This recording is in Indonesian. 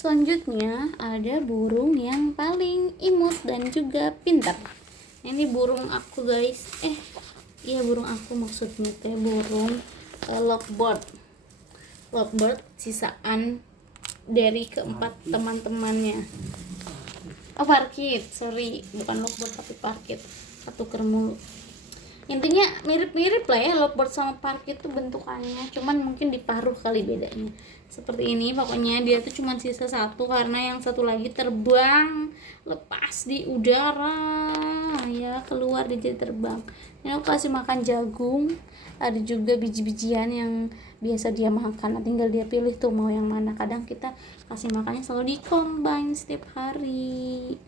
Selanjutnya ada burung yang paling imut dan juga pintar. Ini burung aku guys. Iya burung aku maksudnya teh burung lovebird. Lovebird sisaan dari keempat teman-temannya. Parkit, sorry, bukan lovebird tapi parkit. Ketuker mulu. Intinya mirip-mirip lah ya lovebird sama parkit tuh bentukannya, cuman mungkin di paruh kali bedanya. Seperti ini pokoknya, dia tuh cuman sisa satu karena yang satu lagi terbang lepas di udara ya, keluar dia jadi terbang. Ini aku kasih makan jagung, ada juga biji-bijian yang biasa dia makan. Nah, tinggal dia pilih tuh mau yang mana. Kadang kita kasih makannya selalu dikombin setiap hari.